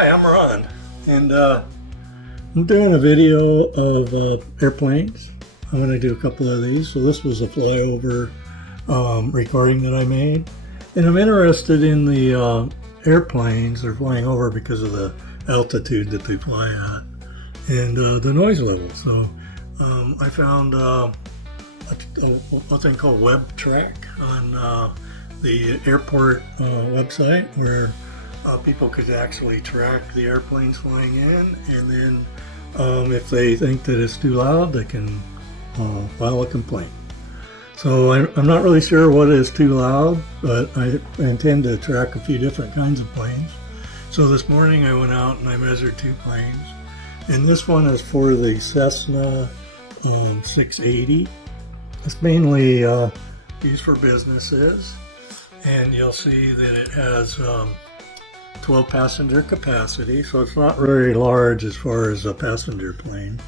Hi, I'm Ron, and I'm doing a video of airplanes. I'm going to do a couple of these. So this was a flyover recording that I made, and I'm interested in the airplanes they're flying over because of the altitude that they fly at and the noise level. So I found a thing called WebTrak on the airport website where people could actually track the airplanes flying in, and then if they think that it's too loud, they can file a complaint. So I'm not really sure what is too loud, but I intend to track a few different kinds of planes. So this morning I went out and I measured 2 planes, and this one is for the Cessna C680. It's mainly used for businesses, and you'll see that it has 12 passenger capacity, so it's not very large as far as a passenger plane.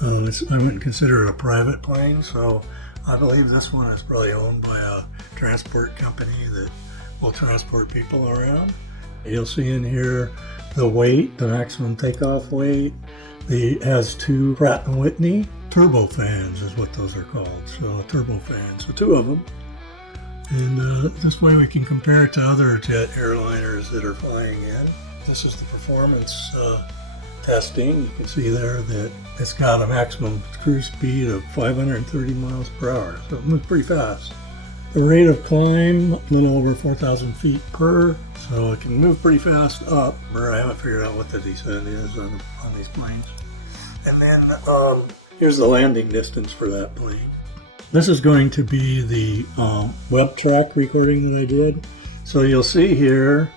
I wouldn't consider it a private plane, so I believe this one is probably owned by a transport company that will transport people around. You'll see in here the weight, the maximum takeoff weight. It has 2 Pratt & Whitney turbofans is what those are called, so turbofans, so 2 of them. And this way we can compare it to other jet airliners that are flying in. This is the performance testing. You can see there that it's got a maximum cruise speed of 530 miles per hour, so it moves pretty fast. The rate of climb, a little over 4,000 feet per, so it can move pretty fast up, or I haven't figured out what the descent is on these planes. And then here's the landing distance for that plane. This is going to be the WebTrak recording that I did. So you'll see here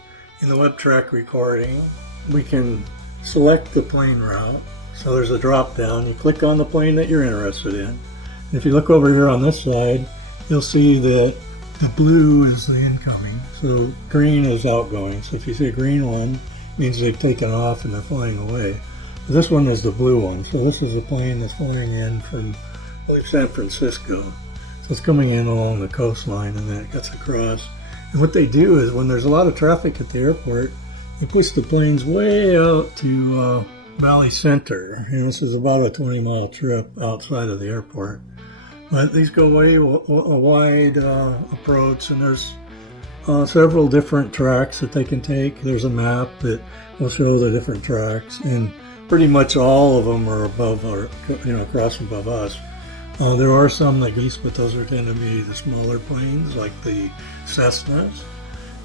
in the WebTrak recording, we can select the plane route. So there's a drop down. You click on the plane that you're interested in. And if you look over here on this side, you'll see that the blue is the incoming. So green is outgoing. So if you see a green one, it means they've taken off and they're flying away. But this one is the blue one. So this is a plane that's flying in from San Francisco. So it's coming in along the coastline and then it gets across. And what they do is when there's a lot of traffic at the airport, they push the planes way out to Valley Center. You know, this is about a 20-mile trip outside of the airport. But these go way a wide approach, and there's several different tracks that they can take. There's a map that will show the different tracks, and pretty much all of them are above our, crossing above us. There are some like these, but those tend to be the smaller planes, like the Cessnas.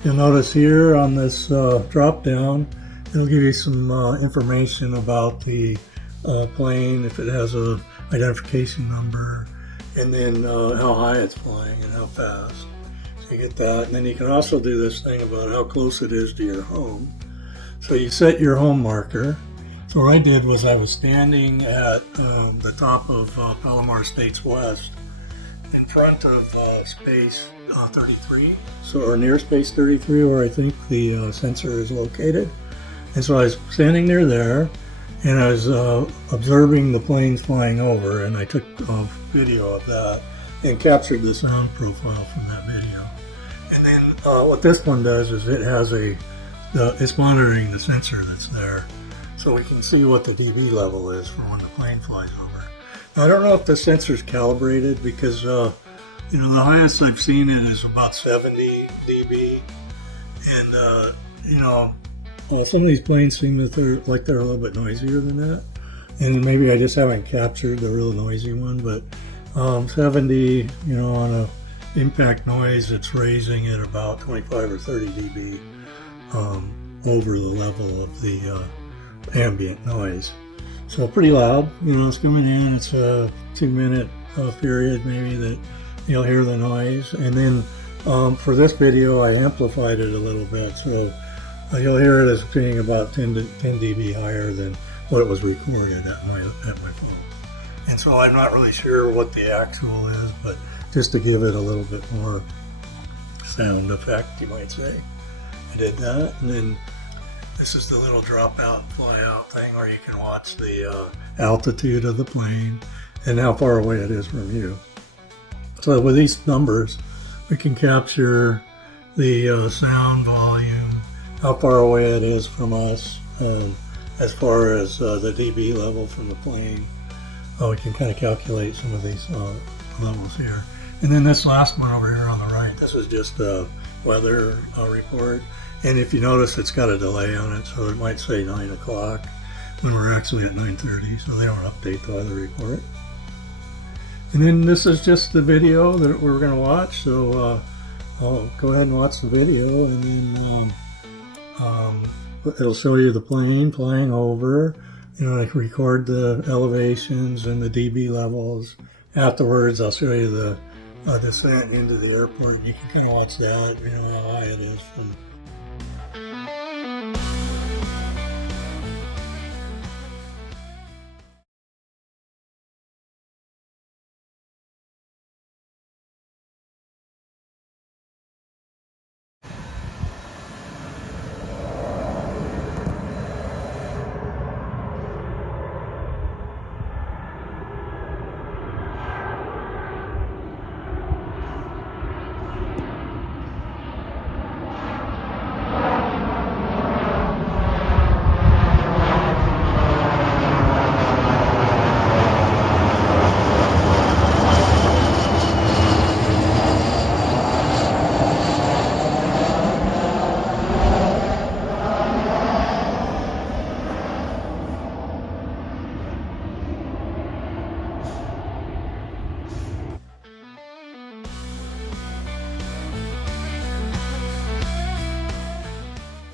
You'll notice here on this drop down, it'll give you some information about the plane, if it has a identification number, and then how high it's flying and how fast. So you get that, and then you can also do this thing about how close it is to your home. So you set your home marker. So what I did was I was standing at the top of Palomar Estates West, in front of space 33, or near space 33, where I think the sensor is located. And so I was standing near there, and I was observing the planes flying over, and I took a video of that and captured the sound profile from that video. And then what this one does is it has it's monitoring the sensor that's there, so we can see what the dB level is for when the plane flies over. Now, I don't know if the sensor's calibrated because the highest I've seen it is about 70 dB, and some of these planes seem that they're a little bit noisier than that, and maybe I just haven't captured the real noisy one. But 70, on a impact noise, it's raising at about 25 or 30 dB over the level of the ambient noise. So pretty loud. It's coming in. It's a 2-minute period maybe that you'll hear the noise, and then for this video I amplified it a little bit, so you'll hear it as being about 10 dB higher than what it was recorded at my phone. And so I'm not really sure what the actual is, but just to give it a little bit more sound effect, you might say, I did that. And then this is the little drop out, fly out thing where you can watch the altitude of the plane and how far away it is from you. So with these numbers, we can capture the sound volume, how far away it is from us, as far as the dB level from the plane. We can kind of calculate some of these levels here. And then this last one over here on the right, this is just a weather report. And if you notice, it's got a delay on it, so it might say 9 o'clock when we're actually at 9:30, so they don't update the weather report. And then this is just the video that we're going to watch, so I'll go ahead and watch the video, and then it'll show you the plane flying over. You know, I can record the elevations and the dB levels. Afterwards, I'll show you the descent into the airport. You can kind of watch that, you know, how high it is from.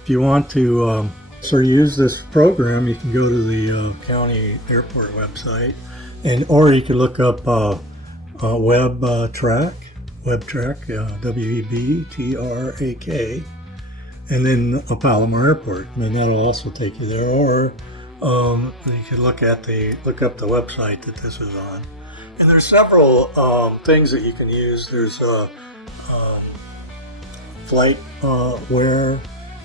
If you want to sort of use this program, you can go to the county airport website, or you can look up WebTrak, WebTrak, and then Palomar Airport, and then that'll also take you there. Or you can look up the website that this is on. And there's several things that you can use. There's FlightRadar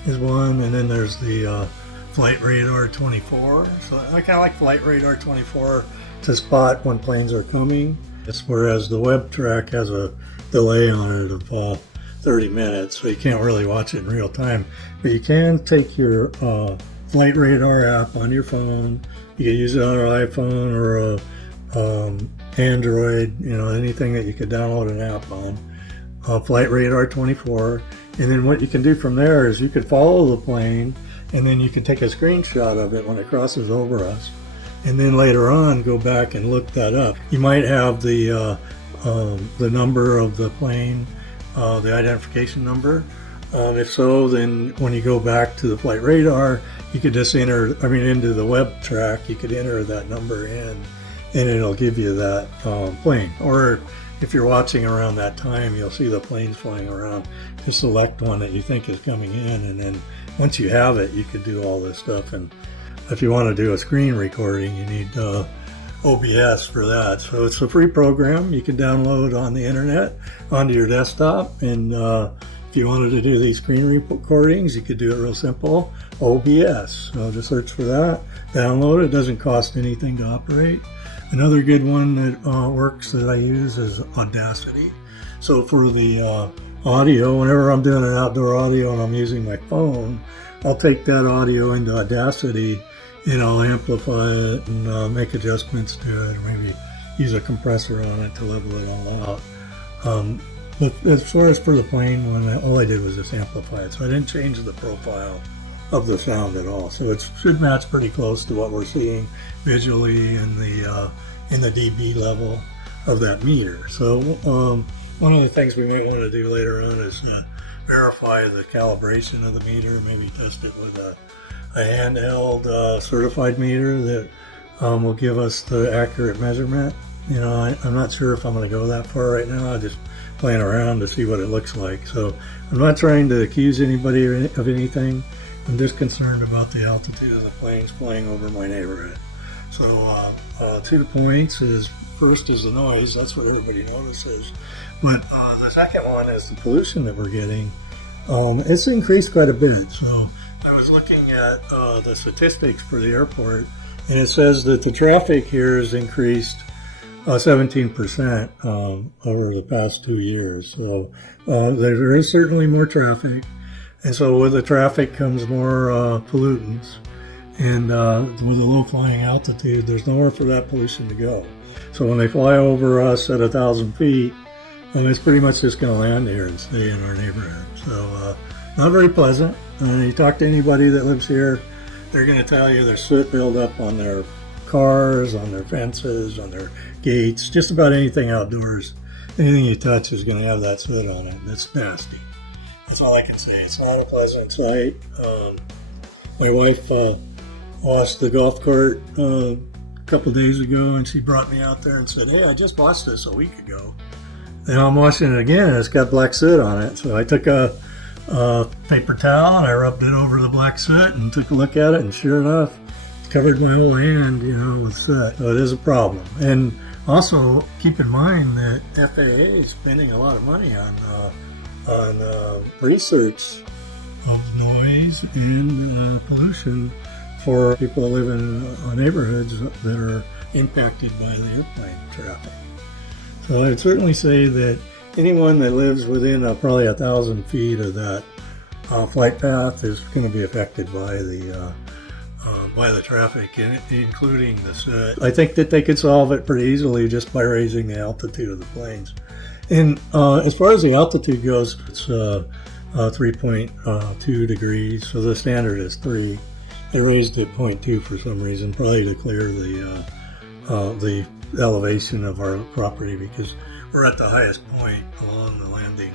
is one, and then there's the FlightRadar24. So I kind of like FlightRadar24 to spot when planes are coming. Whereas the WebTrak has a delay on it of 30 minutes, so you can't really watch it in real time. But you can take your FlightRadar app on your phone. You can use it on an iPhone or a Android, you know, anything that you could download an app on. FlightRadar24. And then what you can do from there is you could follow the plane, and then you can take a screenshot of it when it crosses over us. And then later on, go back and look that up. You might have the number of the plane, the identification number. If so, then when you go back to the flight radar, you could just into the WebTrak, you could enter that number in, and it'll give you that plane. Or if you're watching around that time, you'll see the planes flying around. Just select one that you think is coming in, and then once you have it, you could do all this stuff. And if you want to do a screen recording, you need OBS for that. So it's a free program you can download on the internet onto your desktop. And if you wanted to do these screen recordings, you could do it real simple. OBS. So just search for that, download it. It doesn't cost anything to operate. Another good one that works that I use is Audacity. So for the audio, whenever I'm doing an outdoor audio and I'm using my phone, I'll take that audio into Audacity and I'll amplify it and make adjustments to it, or maybe use a compressor on it to level it all out. But as far as for the plane one, all I did was just amplify it. So I didn't change the profile of the sound at all. So it should match pretty close to what we're seeing visually in the dB level of that meter. So one of the things we might want to do later on is verify the calibration of the meter, maybe test it with a handheld certified meter that will give us the accurate measurement. You know, I'm not sure if I'm going to go that far right now. I'm just playing around to see what it looks like. So I'm not trying to accuse anybody of anything. I'm just concerned about the altitude of the planes flying over my neighborhood. So 2 points is, first is the noise, that's what everybody notices. But the second one is the pollution that we're getting. It's increased quite a bit. So I was looking at the statistics for the airport, and it says that the traffic here has increased 17% over the past 2 years. So there is certainly more traffic. And so with the traffic comes more pollutants. And with a low flying altitude, there's nowhere for that pollution to go. So when they fly over us at 1,000 feet, then it's pretty much just going to land here and stay in our neighborhood. So not very pleasant. You talk to anybody that lives here, they're going to tell you there's soot buildup on their cars, on their fences, on their gates, just about anything outdoors. Anything you touch is going to have that soot on it. It's nasty. That's all I can say. It's not a pleasant sight. My wife washed the golf cart a couple days ago, and she brought me out there and said, "Hey, I just washed this a week ago. Now I'm washing it again, and it's got black soot on it." So I took a paper towel and I rubbed it over the black soot and took a look at it, and sure enough, it covered my whole hand, with soot. So it is a problem. And also keep in mind that FAA is spending a lot of money on research of noise and pollution for people that live in neighborhoods that are impacted by the airplane traffic. So I'd certainly say that anyone that lives within probably 1,000 feet of that flight path is going to be affected by the traffic, including the soot. I think that they could solve it pretty easily just by raising the altitude of the planes. And as far as the altitude goes, it's 3.2 degrees, so the standard is 3. They raised it 0.2 for some reason, probably to clear the elevation of our property, because we're at the highest point along the landing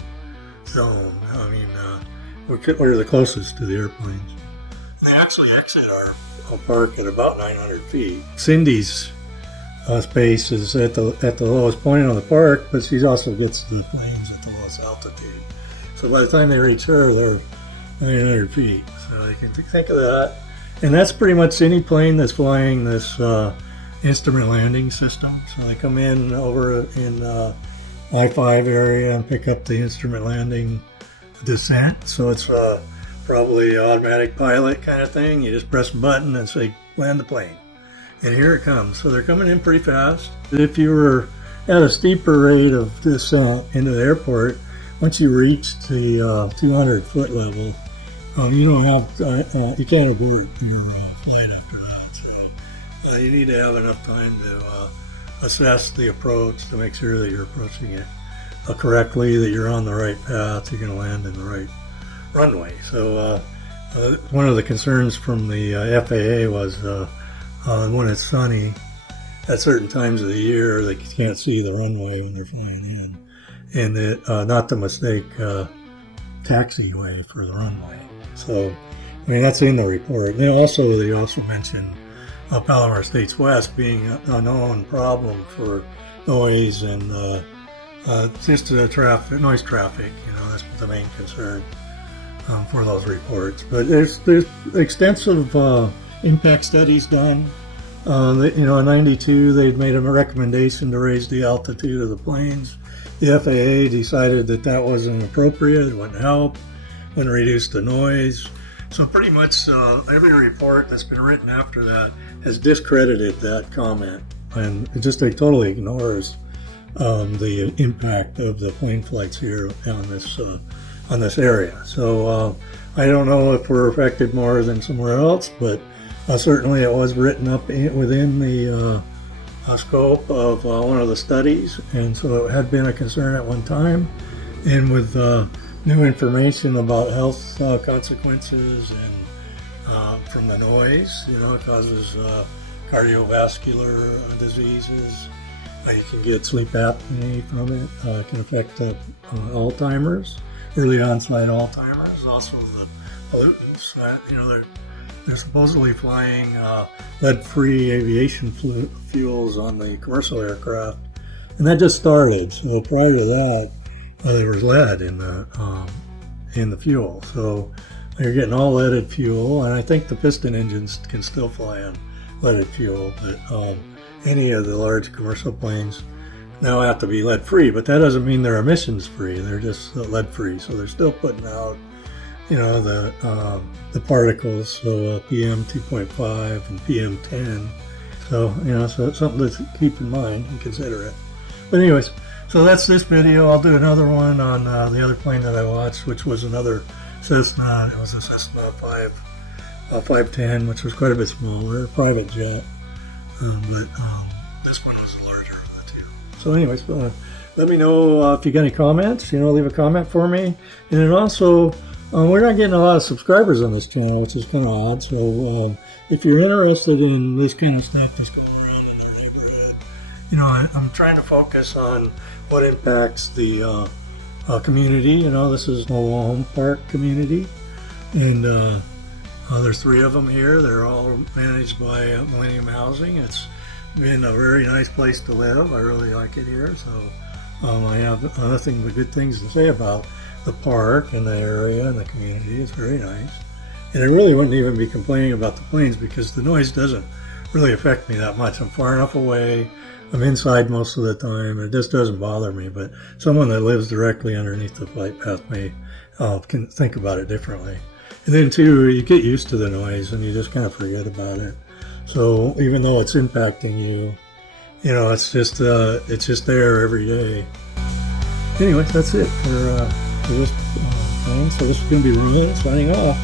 zone. I mean, we're the closest to the airplanes. They actually exit our park at about 900 feet. Cindy's space is at the lowest point on the park, but she also gets the planes at the lowest altitude. So by the time they reach her, they're 900 feet. So you can think of that. And that's pretty much any plane that's flying this instrument landing system. So they come in over in I-5 area and pick up the instrument landing descent. So it's probably automatic pilot kind of thing. You just press a button and say, land the plane. And here it comes. So they're coming in pretty fast. If you were at a steeper rate of descent into the airport, once you reach the 200-foot level, you can't abort your flight after that. So you need to have enough time to assess the approach to make sure that you're approaching it correctly, that you're on the right path, you're going to land in the right runway. So one of the concerns from the FAA was when it's sunny at certain times of the year, they can't see the runway when they're flying in, and that not to mistake taxiway for the runway. So, I mean, that's in the report. And they also mentioned Palomar Estates West being a known problem for noise and just noise traffic. That's the main concern for those reports. But there's extensive impact studies done. In '92, they'd made a recommendation to raise the altitude of the planes. The FAA decided that wasn't appropriate, it wouldn't help, and reduce the noise. So pretty much every report that's been written after that has discredited that comment, and it totally ignores the impact of the plane flights here on this area. So I don't know if we're affected more than somewhere else, but certainly it was written up within the scope of one of the studies, and so it had been a concern at one time. And with new information about health consequences and from the noise, it causes cardiovascular diseases. You can get sleep apnea from it. It can affect Alzheimer's, early onset Alzheimer's. Also the pollutants. They're supposedly flying lead-free aviation fuels on the commercial aircraft, and that just started. So prior to that, there was lead in the fuel. So you're getting all leaded fuel, and I think the piston engines can still fly on leaded fuel, but any of the large commercial planes now have to be lead-free. But that doesn't mean they're emissions-free. They're just lead-free, so they're still putting out the particles, so PM 2.5 and PM 10. So so it's something to keep in mind and consider it. But anyways, so that's this video. I'll do another one on the other plane that I watched, which was another Cessna. It was a Cessna 510, which was quite a bit smaller, private jet, but this one was the larger of the two. So anyways, let me know if you got any comments, leave a comment for me. And then also, we're not getting a lot of subscribers on this channel, which is kind of odd. So if you're interested in this kind of stuff that's going around in our neighborhood, I'm trying to focus on what impacts the community. This is Mobile Home Park community, and there's 3 of them here. They're all managed by Millennium Housing. It's been a very nice place to live. I really like it here. So I have nothing but good things to say about the park and the area and the community. It's very nice. And I really wouldn't even be complaining about the planes because the noise doesn't really affect me that much. I'm far enough away. I'm inside most of the time. It just doesn't bother me. But someone that lives directly underneath the flight path may can think about it differently. And then too, you get used to the noise and you just kind of forget about it. So even though it's impacting you, it's just there every day. Anyway, that's it for this plane. So this is going to be Ryan signing off.